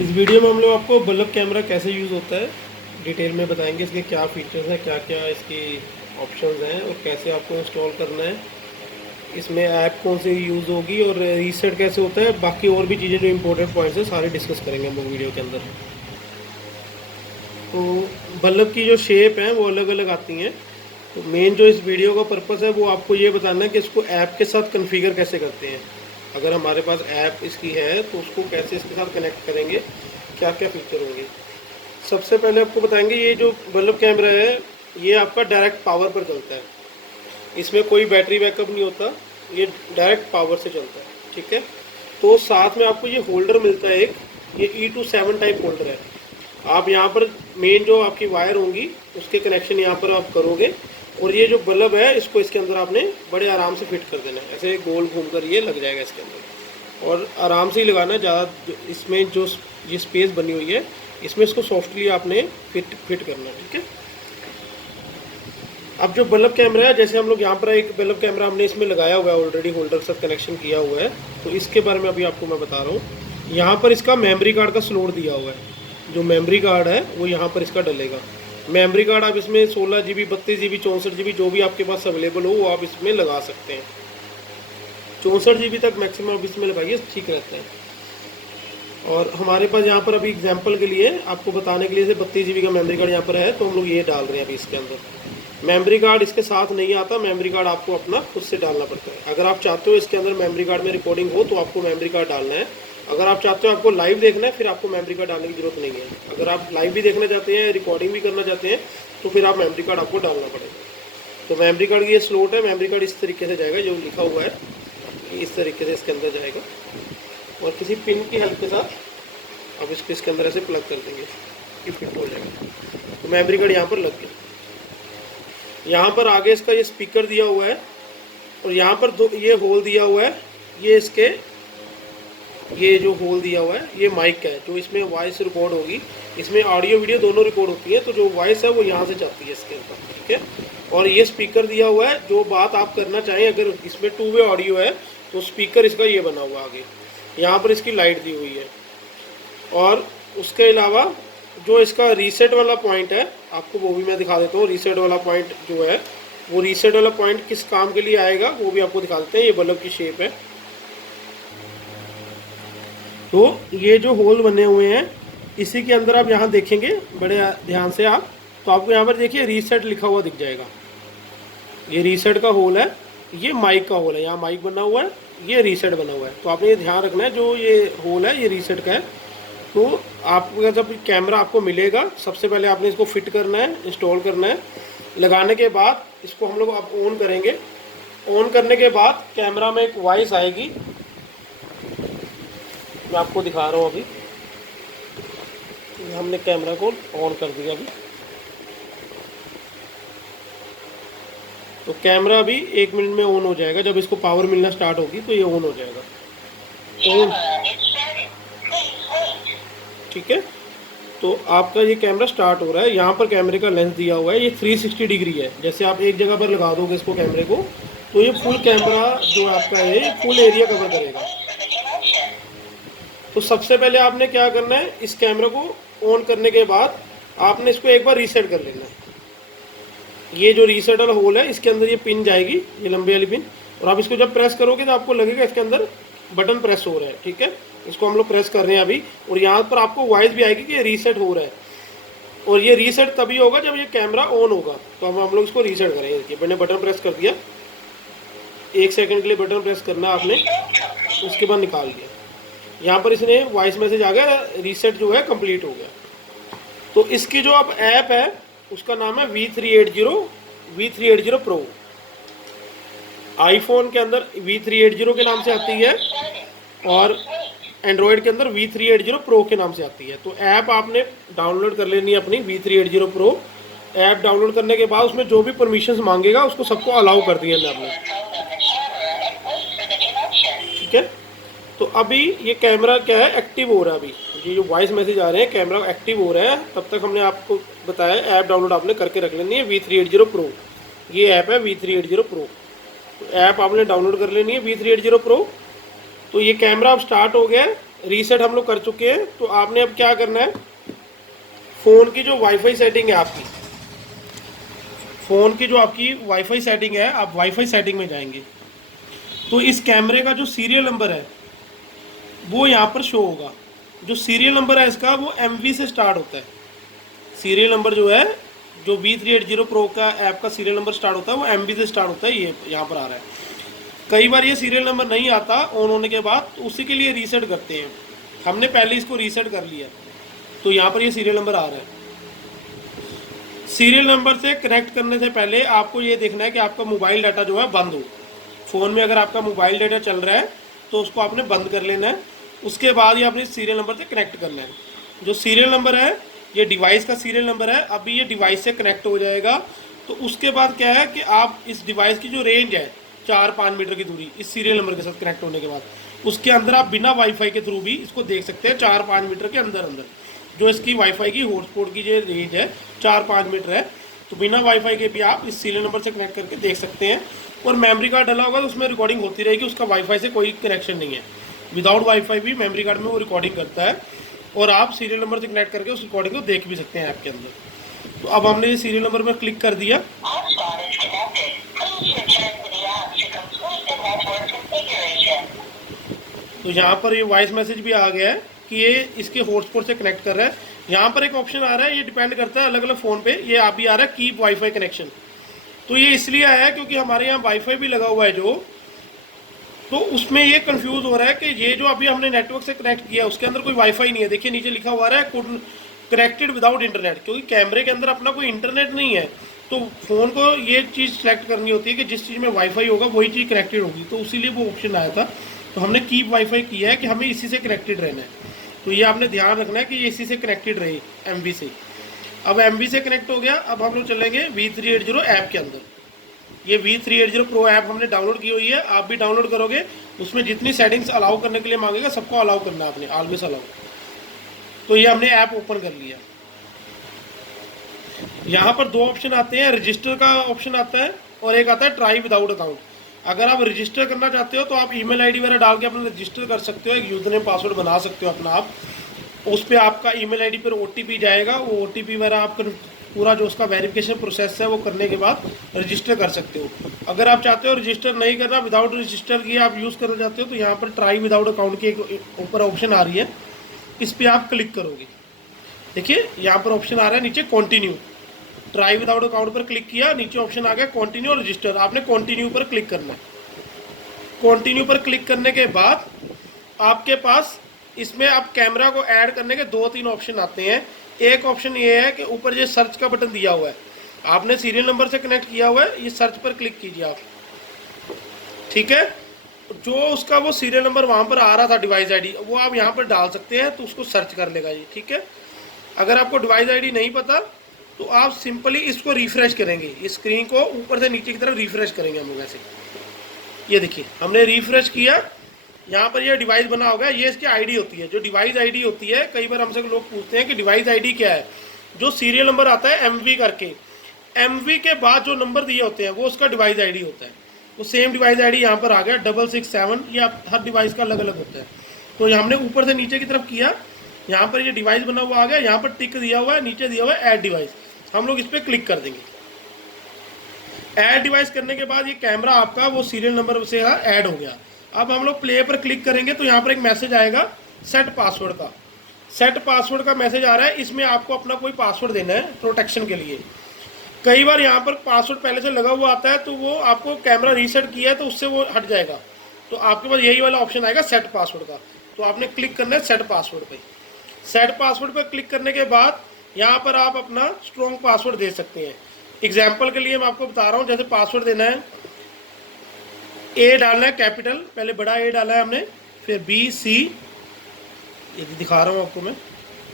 इस वीडियो में हम लोग आपको बल्ब कैमरा कैसे यूज़ होता है डिटेल में बताएंगे। इसके क्या फीचर्स हैं, क्या क्या इसकी ऑप्शंस हैं और कैसे आपको इंस्टॉल करना है, इसमें ऐप कौन सी यूज़ होगी और रीसेट कैसे होता है। बाकी और भी चीज़ें जो इंपॉर्टेंट पॉइंट्स हैं सारे डिस्कस करेंगे हम लोग वीडियो के अंदर। तो बल्ब की जो शेप है वो अलग अलग आती हैं। तो मेन जो इस वीडियो का पर्पस है वो आपको ये बताना है कि इसको ऐप के साथ कन्फिगर कैसे करते हैं। अगर हमारे पास ऐप इसकी है तो उसको कैसे इसके साथ कनेक्ट करेंगे, क्या क्या फीचर होंगे। सबसे पहले आपको बताएंगे ये जो बल्ब कैमरा है ये आपका डायरेक्ट पावर पर चलता है। इसमें कोई बैटरी बैकअप नहीं होता, ये डायरेक्ट पावर से चलता है। ठीक है, तो साथ में आपको ये होल्डर मिलता है एक, ये E27 टाइप होल्डर है। आप यहाँ पर मेन जो आपकी वायर होंगी उसके कनेक्शन यहाँ पर आप करोगे और ये जो बल्ब है इसको इसके अंदर आपने बड़े आराम से फिट कर देना है। ऐसे गोल घूम कर ये लग जाएगा इसके अंदर और आराम से ही लगाना है। ज़्यादा इसमें जो ये स्पेस बनी हुई है इसमें इसको सॉफ्टली आपने फिट करना है। ठीक है, अब जो बल्ब कैमरा है, जैसे हम लोग यहाँ पर एक बल्ब कैमरा हमने इसमें लगाया हुआ है, ऑलरेडी होल्डर के साथ कनेक्शन किया हुआ है। तो इसके बारे में अभी आपको मैं बता रहा हूँ। यहाँ पर इसका मेमोरी कार्ड का स्लॉट दिया हुआ है। जो मेमोरी कार्ड है वो यहाँ पर इसका डलेगा। मेमोरी कार्ड आप इसमें 16 GB, 32 GB, 64 GB जो भी आपके पास अवेलेबल हो वो आप इसमें लगा सकते हैं। 64 GB तक मैक्सिमम आप इसमें लगाइए, ठीक रहता है। और हमारे पास यहाँ पर अभी एग्जांपल के लिए आपको बताने के लिए 32 GB का मेमोरी कार्ड यहाँ पर है, तो हम लोग ये डाल रहे हैं अभी इसके अंदर। मेमोरी कार्ड इसके साथ नहीं आता, मेमोरी कार्ड आपको अपना खुद से डालना पड़ता है। अगर आप चाहते हो इसके अंदर मेमोरी कार्ड में रिकॉर्डिंग हो तो आपको मेमोरी कार्ड डालना है। अगर आप चाहते हो आपको लाइव देखना है फिर आपको मेमोरी कार्ड डालने की जरूरत नहीं है। अगर आप लाइव भी देखना चाहते हैं, रिकॉर्डिंग भी करना चाहते हैं तो फिर आप मेमोरी कार्ड आपको डालना पड़ेगा। तो मेमोरी कार्ड की ये स्लॉट है, मेमोरी कार्ड इस तरीके से जाएगा, जो लिखा हुआ है इस तरीके से इसके अंदर जाएगा और किसी पिन की हेल्प के साथ आप इसको इसके अंदर ऐसे प्लग कर देंगे कि फिट हो जाएगा। तो मेमोरी कार्ड यहाँ पर लग गया। यहाँ पर आगे इसका ये स्पीकर दिया हुआ है और यहाँ पर दो ये होल दिया हुआ है। ये इसके ये जो होल दिया हुआ है ये माइक है, जो इसमें वॉइस रिकॉर्ड होगी। इसमें ऑडियो वीडियो दोनों रिकॉर्ड होती है, तो जो वॉइस है वो यहाँ से जाती है इसके ऊपर। ठीक है, और ये स्पीकर दिया हुआ है, जो बात आप करना चाहें अगर इसमें 2 वे ऑडियो है तो स्पीकर इसका ये बना हुआ आगे। यहाँ पर इसकी लाइट दी हुई है। और उसके अलावा जो इसका रीसेट वाला पॉइंट है आपको वो भी मैं दिखा देता हूँ। रीसेट वाला पॉइंट जो है वो रीसेट वाला पॉइंट किस काम के लिए आएगा वो भी आपको दिखा देते हैं। ये बल्ब की शेप है, तो ये जो होल बने हुए हैं इसी के अंदर आप यहाँ देखेंगे बड़े ध्यान से आप, तो आपको यहाँ पर देखिए रीसेट लिखा हुआ दिख जाएगा। ये रीसेट का होल है, ये माइक का होल है, यहाँ माइक बना हुआ है, ये रीसेट बना हुआ है। तो आपने ये ध्यान रखना है, जो ये होल है ये रीसेट का है। तो आपको जब कैमरा आपको मिलेगा सबसे पहले आपने इसको फिट करना है, इंस्टॉल करना है। लगाने के बाद इसको हम लोग आप ऑन करेंगे। ऑन करने के बाद कैमरा में एक वॉइस आएगी, मैं आपको दिखा रहा हूँ। अभी हमने कैमरा को ऑन कर दिया अभी, तो कैमरा अभी 1 मिनट में ऑन हो जाएगा। जब इसको पावर मिलना स्टार्ट होगी तो ये ऑन हो जाएगा ऑन। ठीक है, तो आपका ये कैमरा स्टार्ट हो रहा है। यहाँ पर कैमरे का लेंस दिया हुआ है, ये 360 डिग्री है। जैसे आप एक जगह पर लगा दोगे इसको कैमरे को तो ये फुल कैमरा जो आपका है ये फुल एरिया कवर करेगा। तो सबसे पहले आपने क्या करना है, इस कैमरे को ऑन करने के बाद आपने इसको एक बार रीसेट कर लेना है। ये जो रीसेट वाला होल है इसके अंदर ये पिन जाएगी, ये लंबी वाली पिन, और आप इसको जब प्रेस करोगे तो आपको लगेगा इसके अंदर बटन प्रेस हो रहा है। ठीक है, इसको हम लोग प्रेस कर रहे हैं अभी, और यहाँ पर आपको वॉइस भी आएगी कि ये रीसेट हो रहा है। और ये रीसेट तभी होगा जब ये कैमरा ऑन होगा। तो अब हम लोग इसको रीसेट करेंगे। देखिए मैंने बटन प्रेस कर दिया, 1 सेकंड के लिए बटन प्रेस करना आपने, उसके बाद निकाल लिया। यहाँ पर इसने वॉइस मैसेज आ गया, रीसेट जो है कंप्लीट हो गया। तो इसकी जो अब ऐप है उसका नाम है V380 Pro। आईफोन के अंदर V380 के नाम से आती है और एंड्रॉयड के अंदर V380 Pro के नाम से आती है। तो ऐप आपने डाउनलोड कर लेनी है अपनी V380 Pro। ऐप डाउनलोड करने के बाद उसमें जो भी परमिशंस मांगेगा उसको सबको अलाउ कर दिया आपने। ठीक है, तो अभी ये कैमरा क्या है, एक्टिव हो रहा है। अभी ये जो वॉइस मैसेज आ रहे हैं कैमरा एक्टिव हो रहा है। तब तक हमने आपको बताया ऐप डाउनलोड आपने करके रख लेनी है V380 Pro। ये ऐप है V380 Pro, तो ऐप आपने डाउनलोड कर लेनी है V380 Pro। तो ये कैमरा अब स्टार्ट हो गया है रीसेट हम लोग कर चुके हैं। तो आपने अब क्या करना है, फ़ोन की जो वाईफाई सेटिंग है आपकी, फ़ोन की जो आपकी वाईफाई सेटिंग है, आप वाईफाई सेटिंग में जाएंगे तो इस कैमरे का जो सीरियल नंबर है वो यहाँ पर शो होगा। जो सीरियल नंबर है इसका वो MV से स्टार्ट होता है। सीरियल नंबर जो है, जो V380 प्रो का ऐप का सीरियल नंबर स्टार्ट होता है वो MB से स्टार्ट होता है। ये यहाँ पर आ रहा है। कई बार ये सीरियल नंबर नहीं आता ऑन होने के बाद, तो उसी के लिए रीसेट करते हैं। हमने पहले इसको रीसेट कर लिया तो यहाँ पर ये सीरियल नंबर आ रहा है। सीरियल नंबर से कनेक्ट करने से पहले आपको ये देखना है कि आपका मोबाइल डाटा जो है बंद हो। फ़ोन में अगर आपका मोबाइल डाटा चल रहा है तो उसको आपने बंद कर लेना है। उसके बाद ही आपने सीरियल नंबर से कनेक्ट करना है। जो सीरियल नंबर है ये डिवाइस का सीरियल नंबर है। अभी ये डिवाइस से कनेक्ट हो जाएगा तो उसके बाद क्या है कि आप इस डिवाइस की जो रेंज है 4-5 मीटर की दूरी, इस सीरियल नंबर के साथ कनेक्ट होने के बाद उसके अंदर आप बिना वाईफाई के थ्रू भी इसको देख सकते हैं। 4-5 मीटर के अंदर अंदर जो इसकी वाईफाई की हॉटस्पॉट की जो रेंज है 4-5 मीटर है, तो बिना वाईफाई के भी आप इस सीरियल नंबर से कनेक्ट करके देख सकते हैं। और मेमोरी कार्ड डला होगा तो उसमें रिकॉर्डिंग होती रहेगी, उसका वाईफाई से कोई कनेक्शन नहीं है। विदाउट वाईफाई भी मेमोरी कार्ड में वो रिकॉर्डिंग करता है और आप सीरियल नंबर से कनेक्ट करके उस रिकॉर्डिंग को देख भी सकते हैं ऐप के अंदर। तो अब हमने ये सीरियल नंबर में क्लिक कर दिया। तो यहाँ पर ये वॉइस मैसेज भी आ गया है कि ये इसके हॉटस्पॉट से कनेक्ट कर रहा है। यहाँ पर एक ऑप्शन आ रहा है, ये डिपेंड करता है अलग अलग फ़ोन पे। ये अभी आ रहा है कीप वाईफाई कनेक्शन। तो ये इसलिए आया है क्योंकि हमारे यहाँ वाईफाई भी लगा हुआ है जो, तो उसमें ये कंफ्यूज हो रहा है कि ये जो अभी हमने नेटवर्क से कनेक्ट किया उसके अंदर कोई वाईफाई नहीं है। देखिए नीचे लिखा हुआ है कनेक्टेड विदाउट इंटरनेट, क्योंकि कैमरे के अंदर अपना कोई इंटरनेट नहीं है। तो फ़ोन को ये चीज़ सेलेक्ट करनी होती है कि जिस चीज़ में वाईफाई होगा वही चीज़ कनेक्टेड होगी। तो इसीलिए वो ऑप्शन आया था। तो हमने कीप वाईफाई किया है कि हमें इसी से कनेक्टेड रहना है। तो ये आपने ध्यान रखना है कि ये इसी से कनेक्टेड रहे, MV से। अब MV से कनेक्ट हो गया। अब हम लोग चलेंगे V380 ऐप के अंदर। ये V380 प्रो ऐप हमने डाउनलोड की हुई है, आप भी डाउनलोड करोगे। उसमें जितनी सेटिंग्स अलाउ करने के लिए मांगेगा सबको अलाउ करना है आपने, ऑलवेज अलाउ। तो ये हमने ऐप ओपन कर लिया। यहाँ पर दो ऑप्शन आते हैं, रजिस्टर का ऑप्शन आता है और एक आता है ट्राई विदाउट अकाउंट। अगर आप रजिस्टर करना चाहते हो तो आप ईमेल आईडी वगैरह डाल के अपना रजिस्टर कर सकते हो, एक यूजर नेम पासवर्ड बना सकते हो अपना आप। उस पर आपका ईमेल आईडी पर OTP जाएगा, वो OTP वगैरह आप पूरा जो उसका वेरिफिकेशन प्रोसेस है वो करने के बाद रजिस्टर कर सकते हो। अगर आप चाहते हो रजिस्टर नहीं करना, विदाउट रजिस्टर किए आप यूज़ करना चाहते हो, तो यहाँ पर ट्राई विदाउट अकाउंट की एक ऊपर ऑप्शन आ रही है, इस पर आप क्लिक करोगे। देखिए यहाँ पर ऑप्शन आ रहा है नीचे कंटिन्यू। ट्राई विदाउट अकाउंट पर क्लिक किया, नीचे ऑप्शन आ गया कंटिन्यू और रजिस्टर। आपने कंटिन्यू पर क्लिक करना है। कंटिन्यू पर क्लिक करने के बाद आपके पास इसमें आप कैमरा को ऐड करने के 2-3 ऑप्शन आते हैं। एक ऑप्शन ये है कि ऊपर ये सर्च का बटन दिया हुआ है, आपने सीरियल नंबर से कनेक्ट किया हुआ है, ये सर्च पर क्लिक कीजिए आप। ठीक है, जो उसका वो सीरियल नंबर वहाँ पर आ रहा था डिवाइस आईडी, वो आप यहाँ पर डाल सकते हैं तो उसको सर्च कर लेगा जी। ठीक है, अगर आपको डिवाइस आईडी नहीं पता तो आप सिंपली इसको रिफ्रेश करेंगे, इस स्क्रीन को ऊपर से नीचे की तरफ रिफ्रेश करेंगे हम लोग ऐसे। ये देखिए हमने रिफ्रेश किया, यहाँ पर ये डिवाइस बना होगा, ये इसकी आईडी होती है। जो डिवाइस आईडी होती है, कई बार हमसे लोग पूछते हैं कि डिवाइस आईडी क्या है। जो सीरियल नंबर आता है MV करके, MV के बाद जो नंबर दिए होते हैं वो उसका डिवाइस आईडी होता है। वो सेम डिवाइस आईडी यहाँ पर आ गया 667, ये हर डिवाइस का अलग अलग होता है। तो हमने ऊपर से नीचे की तरफ किया, यहाँ पर ये डिवाइस बना हुआ आ गया, यहाँ पर टिक दिया हुआ है, नीचे दिया हुआ है ऐड डिवाइस। हम लोग इस पर क्लिक कर देंगे। ऐड डिवाइस करने के बाद ये कैमरा आपका वो सीरियल नंबर से ऐड हो गया। अब हम लोग प्ले पर क्लिक करेंगे तो यहाँ पर एक मैसेज आएगा सेट पासवर्ड का। सेट पासवर्ड का मैसेज आ रहा है, इसमें आपको अपना कोई पासवर्ड देना है प्रोटेक्शन के लिए। कई बार यहाँ पर पासवर्ड पहले से लगा हुआ आता है तो वो आपको कैमरा रीसेट किया है तो उससे वो हट जाएगा। तो आपके पास यही वाला ऑप्शन आएगा सेट पासवर्ड का, तो आपने क्लिक करना है सेट पासवर्ड पर। सेट पासवर्ड पर क्लिक करने के बाद यहाँ पर आप अपना स्ट्रॉन्ग पासवर्ड दे सकते हैं। एग्जाम्पल के लिए मैं आपको बता रहा हूँ, जैसे पासवर्ड देना है, A डालना है कैपिटल, पहले बड़ा A डाला है हमने, फिर BC, ये दिखा रहा हूँ आपको मैं,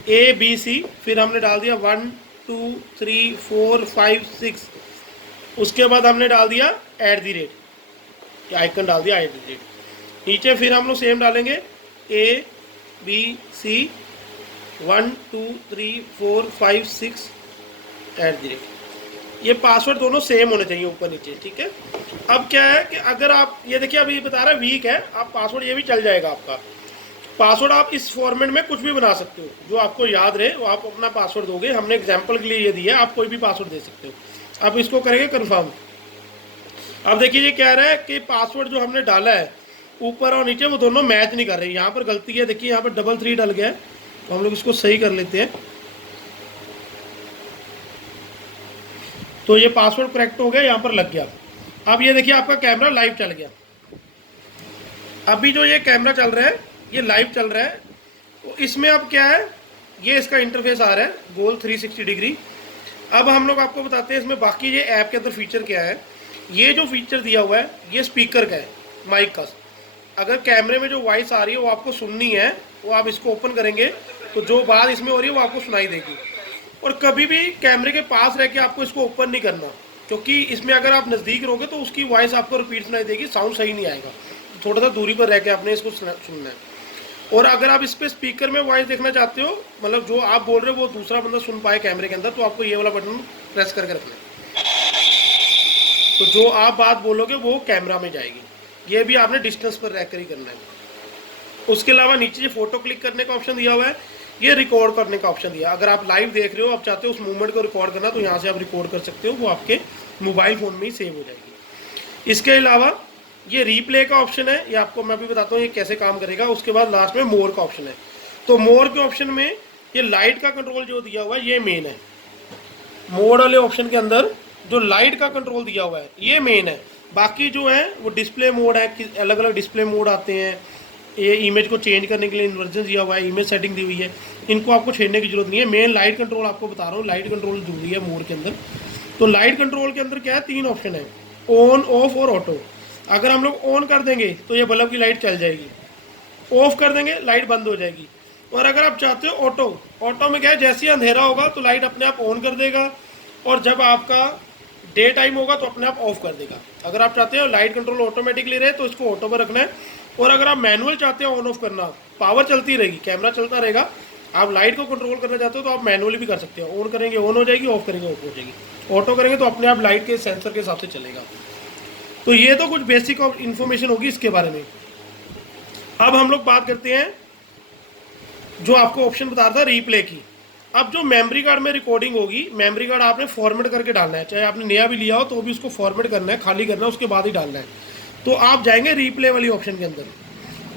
ABC, फिर हमने डाल दिया 1 2 3 4 5 6, उसके बाद हमने डाल दिया @ आइकन डाल दिया @ नीचे फिर हम लोग सेम डालेंगे ABC 1 2 3 4 5 6 @ ये पासवर्ड दोनों सेम होने चाहिए ऊपर नीचे। ठीक है, अब क्या है कि अगर आप ये देखिए अभी बता रहा है वीक है, आप पासवर्ड ये भी चल जाएगा आपका। पासवर्ड आप इस फॉर्मेट में कुछ भी बना सकते हो, जो आपको याद रहे वो आप अपना पासवर्ड दोगे। हमने एग्जांपल के लिए ये दिया है, आप कोई भी पासवर्ड दे सकते हो। अब इसको करेंगे कंफर्म। अब देखिए ये कह रहा है कि पासवर्ड जो हमने डाला है ऊपर और नीचे वो दोनों मैच नहीं कर रहे। यहाँ पर गलती है, देखिए यहाँ पर 33 डल गया है, तो हम लोग इसको सही कर लेते हैं। तो ये पासवर्ड करेक्ट हो गया, यहाँ पर लग गया। अब ये देखिए आपका कैमरा लाइव चल गया। अभी जो ये कैमरा चल रहा है ये लाइव चल रहा है। तो इसमें अब क्या है, ये इसका इंटरफेस आ रहा है गोल 360 डिग्री। अब हम लोग आपको बताते हैं इसमें बाकी ये ऐप के अंदर फीचर क्या है। ये जो फीचर दिया हुआ है ये स्पीकर का है, माइक का। अगर कैमरे में जो वॉइस आ रही है वो आपको सुननी है, वो आप इसको ओपन करेंगे तो जो बात इसमें हो रही है वो आपको सुनाई देगी। और कभी भी कैमरे के पास रह के आपको इसको ओपन नहीं करना, क्योंकि इसमें अगर आप नज़दीक रहोगे तो उसकी वॉइस आपको रिपीट सुनाई देगी, साउंड सही नहीं आएगा। तो थोड़ा सा दूरी पर रह के आपने इसको सुनना है। और अगर आप इस पर स्पीकर में वॉइस देखना चाहते हो, मतलब जो आप बोल रहे हो वो दूसरा बंदा सुन पाए कैमरे के अंदर, तो आपको ये वाला बटन प्रेस करके रखना है। तो जो आप बात बोलोगे वो कैमरा में जाएगी। ये भी आपने डिस्टेंस पर रहकर ही करना है। उसके अलावा नीचे जो फोटो क्लिक करने का ऑप्शन दिया हुआ है, ये रिकॉर्ड करने का ऑप्शन दिया। अगर आप लाइव देख रहे हो, आप चाहते हो उस मूवमेंट को रिकॉर्ड करना, तो यहाँ से आप रिकॉर्ड कर सकते हो, वो आपके मोबाइल फ़ोन में ही सेव हो जाएगी। इसके अलावा ये रीप्ले का ऑप्शन है, ये आपको मैं भी बताता हूँ ये कैसे काम करेगा। उसके बाद लास्ट में मोर का ऑप्शन है। तो मोर के ऑप्शन में ये लाइट का कंट्रोल जो दिया हुआ है ये मेन है। मोड वाले ऑप्शन के अंदर जो लाइट का कंट्रोल दिया हुआ है ये मेन है। बाकी जो है वो डिस्प्ले मोड है, अलग अलग डिस्प्ले मोड आते हैं। ये इमेज को चेंज करने के लिए इन्वर्जन दिया हुआ है, इमेज सेटिंग दी हुई है, इनको आपको छेड़ने की जरूरत नहीं है। मेन लाइट कंट्रोल आपको बता रहा हूँ, लाइट कंट्रोल जरूरी है मोड के अंदर। तो लाइट कंट्रोल के अंदर क्या है, 3 ऑप्शन है, ऑन, ऑफ और ऑटो। अगर हम लोग ऑन कर देंगे तो ये बल्ब की लाइट चल जाएगी, ऑफ कर देंगे लाइट बंद हो जाएगी। और अगर आप चाहते हो ऑटो, ऑटो में क्या है, जैसे ही अंधेरा होगा तो लाइट अपने आप ऑन कर देगा, और जब आपका डे टाइम होगा तो अपने आप ऑफ कर देगा। अगर आप चाहते हो लाइट कंट्रोल ऑटोमेटिकली रहे तो इसको ऑटो पर रखना है। और अगर आप मैनुअल चाहते हो ऑन ऑफ करना, पावर चलती रहेगी, कैमरा चलता रहेगा, आप लाइट को कंट्रोल करना चाहते हो तो आप मैनुअली भी कर सकते हो। ऑन करेंगे ऑन हो जाएगी, ऑफ करेंगे ऑफ हो जाएगी। ऑटो करेंगे तो अपने आप लाइट के सेंसर के हिसाब से चलेगा। तो ये तो कुछ बेसिक इन्फॉर्मेशन होगी इसके बारे में। अब हम लोग बात करते हैं जो आपको ऑप्शन बता रहा था रीप्ले की। अब जो मेमोरी कार्ड में रिकॉर्डिंग होगी, मेमोरी कार्ड आपने फॉर्मेट करके डालना है, चाहे आपने नया भी लिया हो तो भी उसको फॉर्मेट करना है, खाली करना है, उसके बाद ही डालना है। तो आप जाएंगे रीप्ले वाली ऑप्शन के अंदर,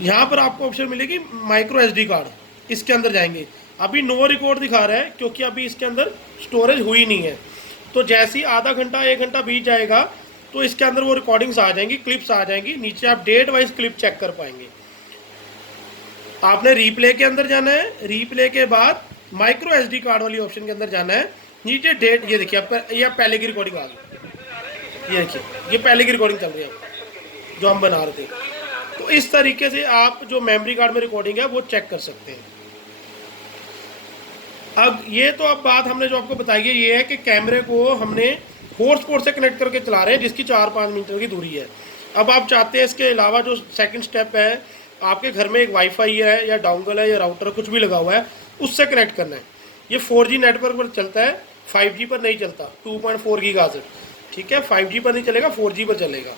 यहाँ पर आपको ऑप्शन मिलेगी माइक्रो SD कार्ड, इसके अंदर जाएंगे। अभी नो रिकॉर्ड दिखा रहा है क्योंकि अभी इसके अंदर स्टोरेज हुई नहीं है। तो जैसे ही आधा घंटा 1 घंटा बीत जाएगा तो इसके अंदर वो रिकॉर्डिंग्स आ जाएंगी, क्लिप्स आ जाएंगी, नीचे आप डेट वाइज क्लिप चेक कर पाएंगे। आपने रीप्ले के अंदर जाना है, रीप्ले के बाद माइक्रो SD कार्ड वाली ऑप्शन के अंदर जाना है, नीचे डेट, ये देखिए ये पहले की रिकॉर्डिंग आ गई, ये देखिए ये पहले की रिकॉर्डिंग चल रही है जो हम बना रहे थे। तो इस तरीके से आप जो मेमोरी कार्ड में रिकॉर्डिंग है वो चेक कर सकते हैं। अब ये तो अब बात हमने जो आपको बताई है ये है कि कैमरे को हमने हॉटस्पॉट से कनेक्ट करके चला रहे हैं, जिसकी 4-5 मीटर की दूरी है। अब आप चाहते हैं इसके अलावा जो सेकंड स्टेप है, आपके घर में एक वाईफाई है या डोंगल है या राउटर कुछ भी लगा हुआ है, उससे कनेक्ट करना है। ये 4G नेटवर्क पर चलता है, 5G पर नहीं चलता, 2.4 गीगाहर्ट्ज़, ठीक है, 5G पर नहीं चलेगा, 4G पर चलेगा।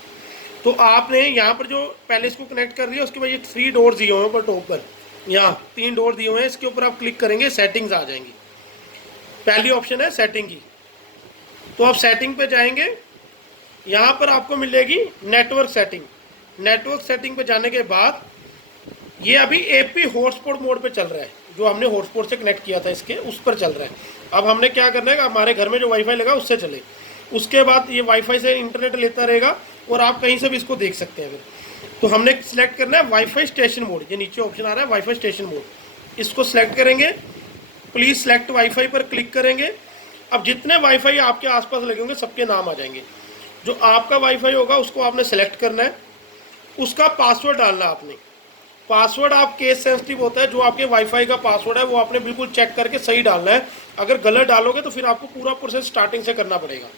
तो आपने यहाँ पर जो पहले इसको कनेक्ट कर दिया, उसके बाद ये 3 डॉट्स दिए हुए हैं ऊपर टॉप पर, यहाँ 3 डॉट दिए हुए हैं, इसके ऊपर आप क्लिक करेंगे, सेटिंग्स आ जाएंगी। पहली ऑप्शन है सेटिंग की, तो आप सेटिंग पे जाएंगे, यहाँ पर आपको मिलेगी नेटवर्क सेटिंग। नेटवर्क सेटिंग पे जाने के बाद ये अभी AP हॉटस्पॉट मोड पे चल रहा है, जो हमने हॉटस्पॉट से कनेक्ट किया था इसके, उस पर चल रहा है। अब हमने क्या करना है कि हमारे घर में जो वाईफाई लगा उससे चले, उसके बाद ये वाईफाई से इंटरनेट लेता रहेगा और आप कहीं से भी इसको देख सकते हैं। तो हमने सिलेक्ट करना है वाईफाई स्टेशन मोड, ये नीचे ऑप्शन आ रहा है वाईफाई स्टेशन मोड, इसको सिलेक्ट करेंगे, प्लीज़ सेलेक्ट वाईफाई पर क्लिक करेंगे। अब जितने वाईफाई आपके आसपास लगे होंगे सबके नाम आ जाएंगे। जो आपका वाईफाई होगा उसको आपने सेलेक्ट करना है, उसका पासवर्ड डालना है आपने। पासवर्ड आप केस सेंसिटिव होता है, जो आपके वाईफाई का पासवर्ड है वो आपने बिल्कुल चेक करके सही डालना है। अगर गलत डालोगे तो फिर आपको पूरा प्रोसेस स्टार्टिंग से करना पड़ेगा।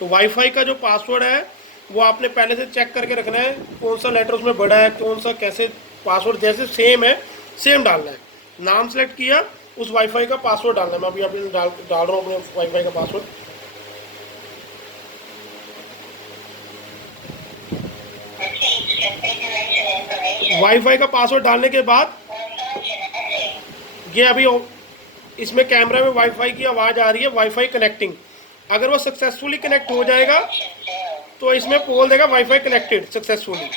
तो वाईफाई का जो पासवर्ड है वो आपने पहले से चेक करके रखना है, कौन सा लेटर उसमें बड़ा है, कौन सा कैसे पासवर्ड जैसे सेम है सेम डालना है। नाम सेलेक्ट किया, उस वाईफाई का पासवर्ड डालना है। मैं अभी अभी डाल रहा हूँ अपने वाईफाई का पासवर्ड। वाईफाई का पासवर्ड डालने के बाद ये अभी इसमें कैमरा में वाईफाई की आवाज़ आ रही है, वाईफाई कनेक्टिंग। अगर वो सक्सेसफुली कनेक्ट हो जाएगा तो इसमें बोल देगा wifi connected successfully.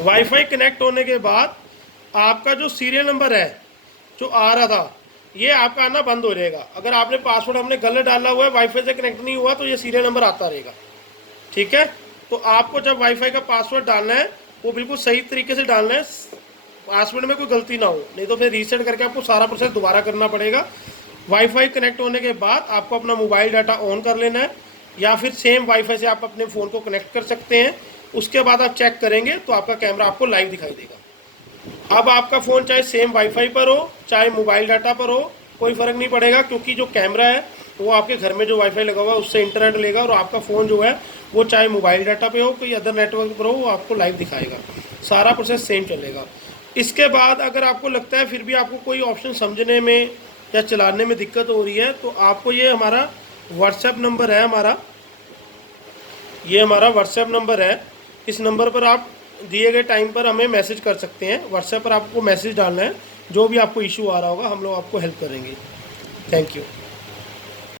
Wifi connect होने के बाद आपका जो सीरियल नंबर है जो आ रहा था, ये आपका आना बंद हो जाएगा। अगर आपने पासवर्ड हमने गलत डाला हुआ है, वाईफाई से कनेक्ट नहीं हुआ, तो ये सीरियल नंबर आता रहेगा। ठीक है, तो आपको जब वाईफाई का पासवर्ड डालना है वो बिल्कुल सही तरीके से डालना है, पासवर्ड में कोई गलती ना हो, नहीं तो फिर रीसेट करके आपको सारा प्रोसेस दोबारा करना पड़ेगा। वाईफाई कनेक्ट होने के बाद आपको अपना मोबाइल डाटा ऑन कर लेना है, या फिर सेम वाईफाई से आप अपने फ़ोन को कनेक्ट कर सकते हैं। उसके बाद आप चेक करेंगे तो आपका कैमरा आपको लाइव दिखाई देगा। अब आपका फ़ोन चाहे सेम वाईफाई पर हो चाहे मोबाइल डाटा पर हो, कोई फ़र्क नहीं पड़ेगा, क्योंकि जो कैमरा है वो आपके घर में जो वाईफाई लगा हुआ है उससे इंटरनेट लेगा, और आपका फ़ोन जो है वो चाहे मोबाइल डाटा पे हो कोई अदर नेटवर्क पर हो, वो आपको लाइव दिखाएगा। सारा प्रोसेस सेम चलेगा। इसके बाद अगर आपको लगता है फिर भी आपको कोई ऑप्शन समझने में या चलाने में दिक्कत हो रही है, तो आपको ये हमारा व्हाट्सएप नंबर है, ये हमारा व्हाट्सएप नंबर है। इस नंबर पर आप दिए गए टाइम पर हमें मैसेज कर सकते हैं। व्हाट्सएप पर आपको मैसेज डालना है, जो भी आपको इशू आ रहा होगा हम लोग आपको हेल्प करेंगे। Thank you.